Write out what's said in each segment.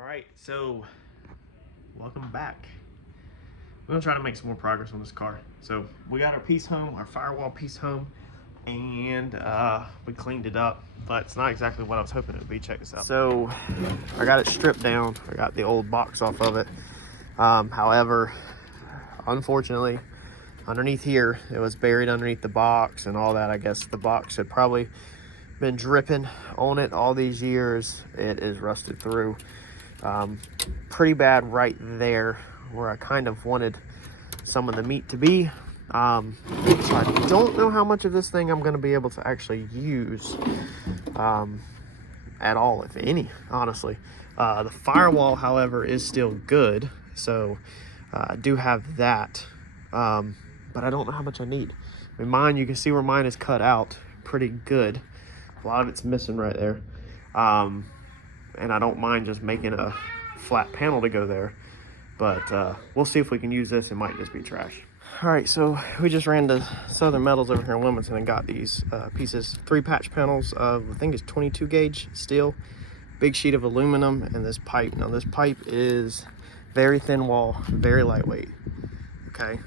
Alright, so welcome back. We're gonna try to make some more progress on this car. So we got our piece home, our Firewall piece home, and we cleaned it up, but it's not exactly what I was hoping it would be. Check this out. So I got it stripped down. I got the old box off of it. However, unfortunately, underneath here, it was buried underneath the box and all that. I guess the box had probably been dripping on it all these years. It is rusted through. Pretty bad right there where I kind of wanted some of the meat to be. So I don't know how much of this thing I'm going to be able to actually use at all, if any, honestly. The Firewall, however, is still good, so I do have that, but I don't know how much I need. I mean, mine, you can see where mine is cut out pretty good. A lot of it's missing right there. And I don't mind just making a flat panel to go there, but we'll see if we can use this. It might just be trash. All right, so we just ran to Southern Metals over here in Wilmington and got these pieces, 3 patch panels of, I think it's 22 gauge steel, big sheet of aluminum, and this pipe. Now this pipe is very thin wall, very lightweight, okay?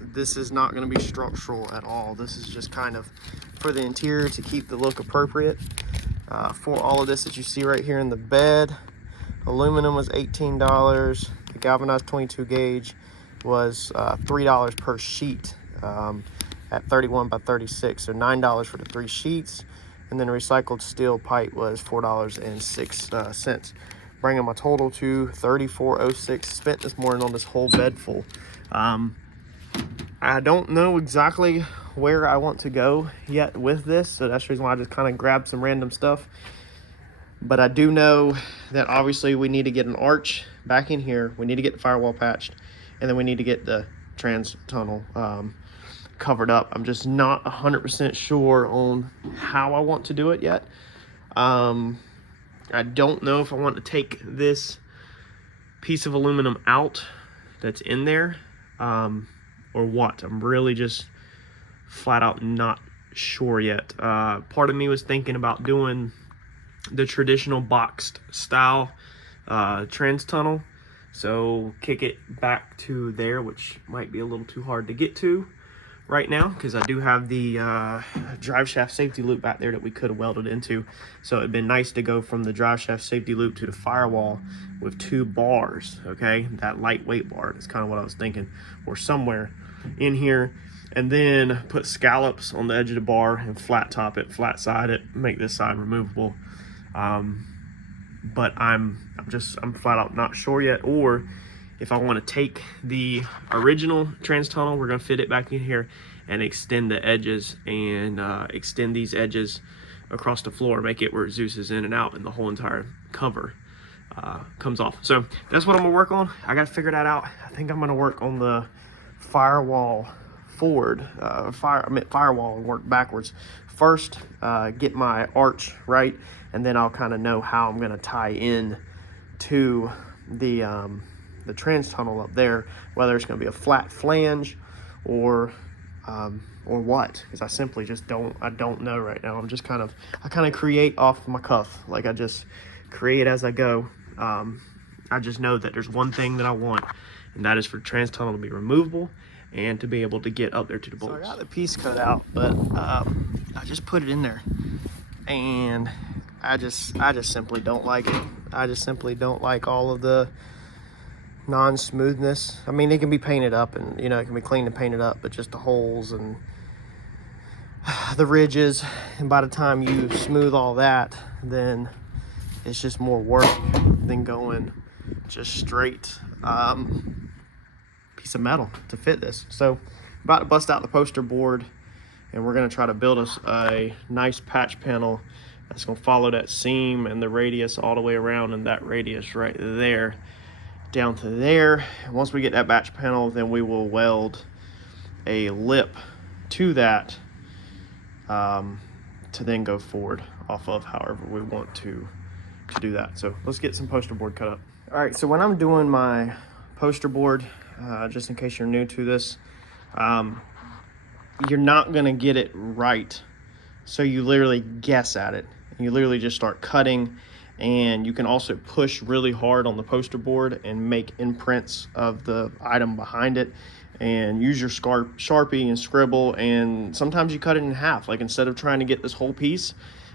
This is not gonna be structural at all. This is just kind of for the interior to keep the look appropriate. For all of this that you see right here in the bed, aluminum was $18. The galvanized 22 gauge was $3 per sheet at 31 by 36, so $9 for the 3 sheets. And then recycled steel pipe was $4.06, bringing my total to $34.06 spent this morning on this whole bed full. I don't know exactly where I want to go yet with this, so that's the reason why I just kind of grabbed some random stuff. But I do know that obviously we need to get an arch back in here, we need to get the firewall patched, and then we need to get the trans tunnel covered up. I'm just not 100% sure on how I want to do it yet. I don't know if I want to take this piece of aluminum out that's in there or what. I'm really just flat out not sure yet. Part of me was thinking about doing the traditional boxed style trans tunnel, so kick it back to there, which might be a little too hard to get to right now because I do have the drive shaft safety loop back there that we could have welded into. So it'd been nice to go from the drive shaft safety loop to the Firewall with 2 bars, okay? That lightweight bar, that's kind of what I was thinking, or somewhere in here, and then put scallops on the edge of the bar and flat top it, flat side it, make this side removable. But I'm flat out not sure yet, or if I want to take the original trans tunnel, we're going to fit it back in here and extend the edges and extend these edges across the floor, make it where Zeus is in and out and the whole entire cover comes off. So that's what I'm gonna work on. I got to figure that out. I think I'm going to work on the Firewall forward, Firewall, and work backwards. First, get my arch right, and then I'll kind of know how I'm going to tie in to the trans tunnel up there, whether it's going to be a flat flange or what, because I simply just I don't know right now. I kind of create off my cuff, like I just create as I go. I just know that there's one thing that I want, and that is for the trans tunnel to be removable and to be able to get up there to the bolts. So I got the piece cut out, but I just put it in there, and I just simply don't like it. I just simply don't like all of the non-smoothness. I mean, it can be painted up, and you know, it can be cleaned and painted up, but just the holes and the ridges, and by the time you smooth all that, then it's just more work than going just straight piece of metal to fit this. So about to bust out the poster board, and we're going to try to build us a nice patch panel that's going to follow that seam and the radius all the way around, and that radius right there down to there. And once we get that batch panel, then we will weld a lip to that to then go forward off of, however we want to do that. So let's get some poster board cut up. All right, so when I'm doing my poster board, just in case you're new to this, you're not gonna get it right, so you literally guess at it. You literally just start cutting And you can also push really hard on the poster board and make imprints of the item behind it, and use your Sharpie and scribble, and sometimes you cut it in half. Like, instead of trying to get this whole piece,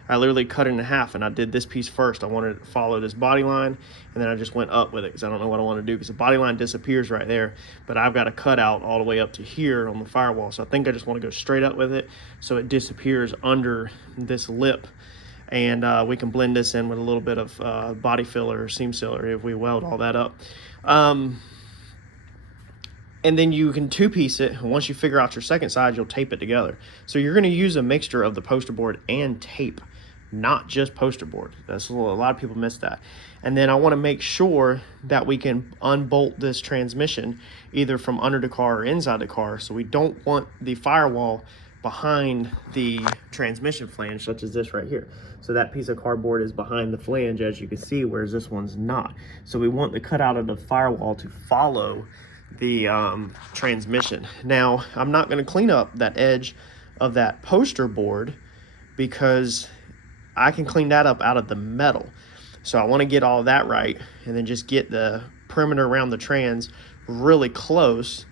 I literally cut it in half, and I did this piece first. I wanted to follow this body line, and then I just went up with it because I don't know what I want to do, because the body line disappears right there, but I've got a cutout all the way up to here on the firewall. So I think I just want to go straight up with it so it disappears under this lip. And we can blend this in with a little bit of body filler or seam sealer if we weld all that up. And then you can two-piece it, and once you figure out your second side, you'll tape it together. So you're going to use a mixture of the poster board and tape, not just poster board. That's a lot of people miss that. And then I want to make sure that we can unbolt this transmission either from under the car or inside the car. So we don't want the firewall behind the transmission flange, such as this right here. So that piece of cardboard is behind the flange, as you can see, whereas this one's not. So we want the cutout of the firewall to follow the transmission. Now, I'm not going to clean up that edge of that poster board because I can clean that up out of the metal. So I want to get all of that right, and then just get the perimeter around the trans really close,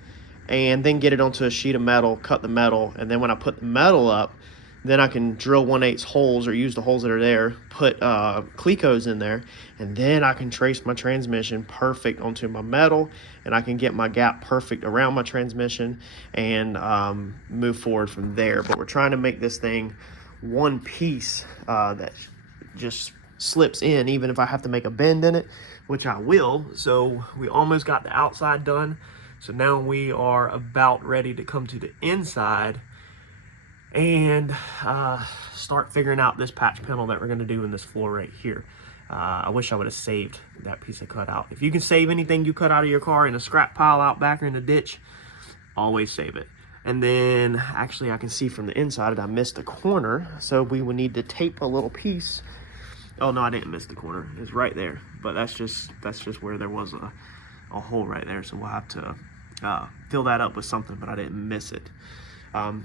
and then get it onto a sheet of metal, cut the metal, and then when I put the metal up, then I can drill 1/8 holes, or use the holes that are there, put clecos in there, and then I can trace my transmission perfect onto my metal, and I can get my gap perfect around my transmission, and move forward from there. But we're trying to make this thing one piece that just slips in, even if I have to make a bend in it, which I will. So we almost got the outside done. So now we are about ready to come to the inside and start figuring out this patch panel that we're going to do in this floor right here. I wish I would have saved that piece of cutout. If you can save anything you cut out of your car in a scrap pile out back or in the ditch, always save it. And then actually I can see from the inside that I missed a corner, so we would need to tape a little piece. Oh no, I didn't miss the corner. It's right there, but that's just where there was a hole right there, so we'll have to fill that up with something, but I didn't miss it.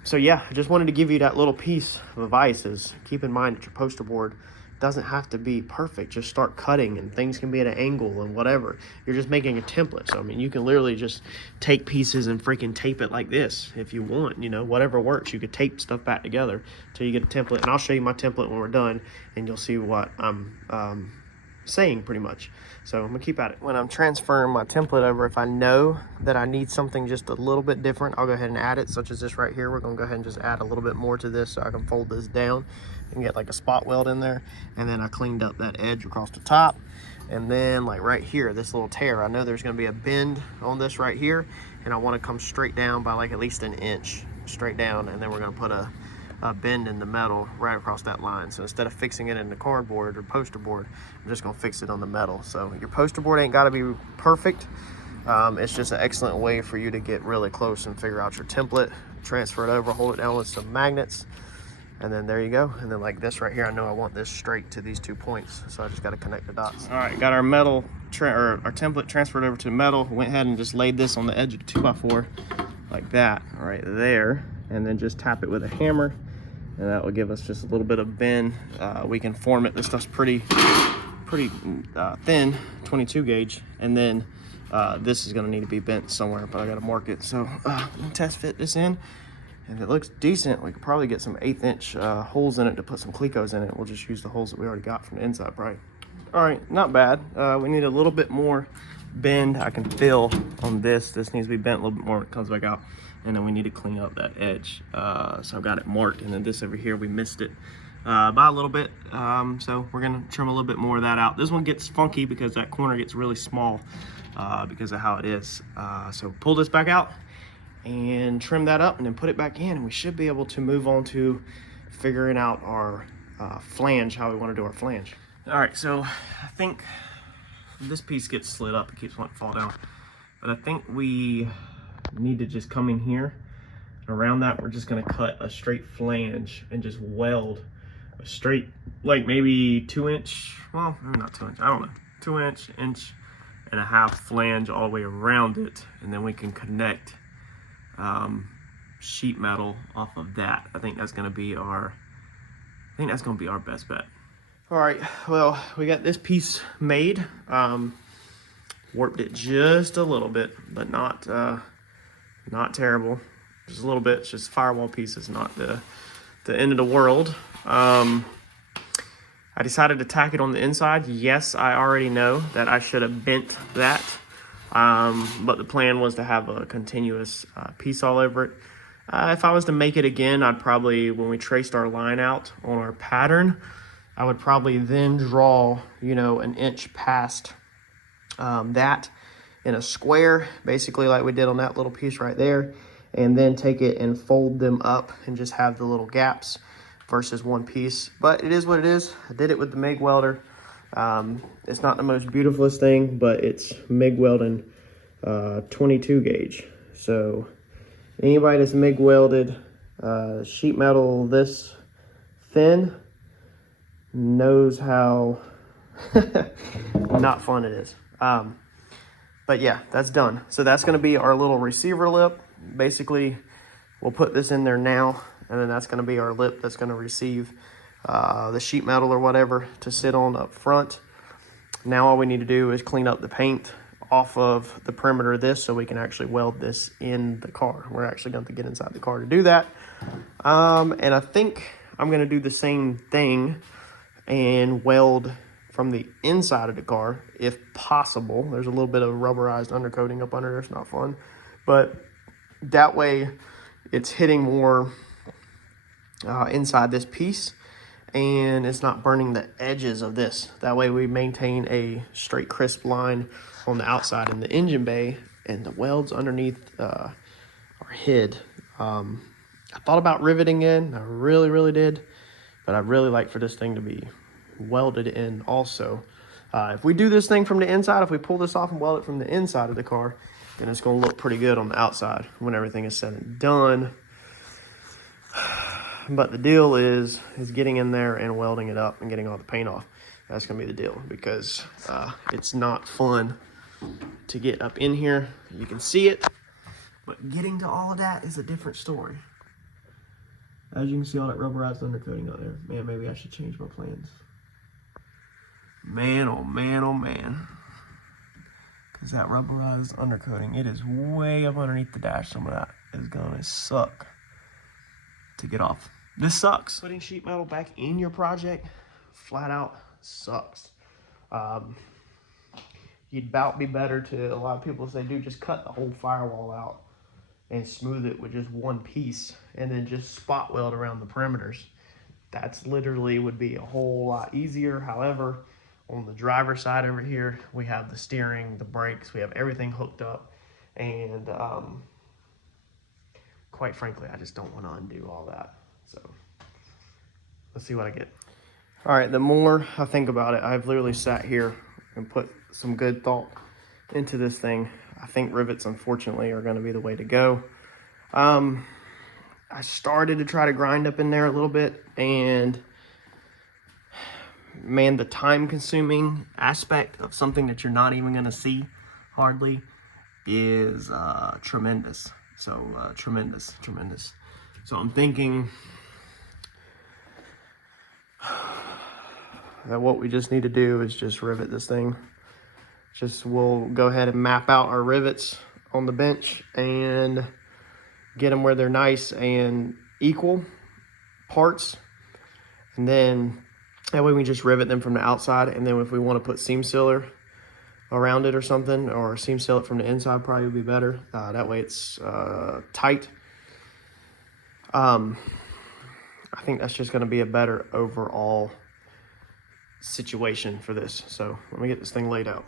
So yeah, I just wanted to give you that little piece of advice, is keep in mind that your poster board doesn't have to be perfect. Just start cutting, and things can be at an angle and whatever. You're just making a template. So I mean, you can literally just take pieces and freaking tape it like this if you want, you know, whatever works. You could tape stuff back together till you get a template, and I'll show you my template when we're done, and you'll see what I'm saying pretty much. So I'm gonna keep at it. When I'm transferring my template over, if I know that I need something just a little bit different, I'll go ahead and add it, such as this right here. We're gonna go ahead and just add a little bit more to this so I can fold this down and get like a spot weld in there. And then I cleaned up that edge across the top. And then like right here, this little tear, I know there's gonna be a bend on this right here, and I wanna come straight down by like at least an inch straight down, and then we're gonna put a bend in the metal right across that line. So instead of fixing it in the cardboard or poster board, I'm just gonna fix it on the metal. So your poster board ain't gotta be perfect. It's just an excellent way for you to get really close and figure out your template, transfer it over, hold it down with some magnets, and then there you go. And then like this right here, I know I want this straight to these 2 points, so I just got to connect the dots. All right, got our metal or our template transferred over to the metal. Went ahead and just laid this on the edge of the 2x4 like that right there, and then just tap it with a hammer, and that will give us just a little bit of bend. We can form it. This stuff's pretty thin, 22 gauge, and then this is going to need to be bent somewhere, but I got to mark it. So let me test fit this in. And it looks decent. We could probably get some 1/8 inch holes in it to put some clecos in it. We'll just use the holes that we already got from the inside, probably. All right, not bad. We need a little bit more bend I can feel on this. This needs to be bent a little bit more when it comes back out. And then we need to clean up that edge. So I've got it marked, and then this over here, we missed it by a little bit. So we're gonna trim a little bit more of that out. This one gets funky because that corner gets really small because of how it is. So pull this back out and trim that up, and then put it back in, and we should be able to move on to figuring out our flange, how we want to do our flange. All right, so I think this piece gets slid up. It keeps wanting to fall down, but I think we need to just come in here. Around that, we're just going to cut a straight flange and just weld a straight, like maybe 2 inch, well, maybe not 2 inch, I don't know, 2 inch, 1.5 flange all the way around it, and then we can connect sheet metal off of that. I think that's going to be our best bet. All right, well, we got this piece made. Warped it just a little bit, but not terrible. Just a little bit. It's just firewall pieces, not the end of the world. I decided to tack it on the inside. Yes, I already know that I should have bent that, but the plan was to have a continuous piece all over it. If I was to make it again, I'd probably, when we traced our line out on our pattern, I would probably then draw, you know, an inch past that in a square, basically like we did on that little piece right there, and then take it and fold them up and just have the little gaps versus one piece. But it is what it is. I did it with the MIG welder. It's not the most beautifulest thing, but it's MIG welding 22 gauge. So anybody that's MIG welded sheet metal this thin knows how not fun it is. But yeah, that's done. So that's going to be our little receiver lip. Basically, we'll put this in there now, and then that's going to be our lip that's going to receive the sheet metal or whatever to sit on up front. Now all we need to do is clean up the paint off of the perimeter of this so we can actually weld this in the car. We're actually going to get inside the car to do that. And I think I'm going to do the same thing and weld from the inside of the car, if possible. There's a little bit of rubberized undercoating up under there. It's not fun. But that way, it's hitting more inside this piece, and it's not burning the edges of this. That way, we maintain a straight, crisp line on the outside in the engine bay, and the welds underneath are hid. I thought about riveting in. I really did. But I'd really like for this thing to be welded in also. If we do this thing from the inside, if we pull this off and weld it from the inside of the car, then it's going to look pretty good on the outside when everything is said and done. But the deal is getting in there and welding it up and getting all the paint off. That's going to be the deal, because it's not fun to get up in here. You can see it, but getting to all of that is a different story. As you can see, all that rubberized undercoating on there. Man, maybe I should change my plans. Man, oh man, oh man. Because that rubberized undercoating, it is way up underneath the dash. Some of that is going to suck to get off. This sucks. Putting sheet metal back in your project, flat out sucks. You'd about be better to, a lot of people say, dude, just cut the whole firewall out and smooth it with just one piece and then just spot weld around the perimeters. That's literally would be a whole lot easier. However, on the driver's side over here, we have the steering, the brakes, we have everything hooked up, and quite frankly, I just don't want to undo all that. So let's see what I get. All right, the more I think about it, I've literally sat here and put some good thought into this thing. I think rivets, unfortunately, are going to be the way to go. I started to try to grind up in there a little bit, and man, the time-consuming aspect of something that you're not even going to see hardly is tremendous. So tremendous. So I'm thinking that what we just need to do is just rivet this thing. We'll go ahead and map out our rivets on the bench and get them where they're nice and equal parts, and then that way we just rivet them from the outside. And then if we want to put seam sealer around it or something, or seam seal it from the inside, probably would be better. That way it's tight. I think that's just going to be a better overall situation for this. So let me get this thing laid out.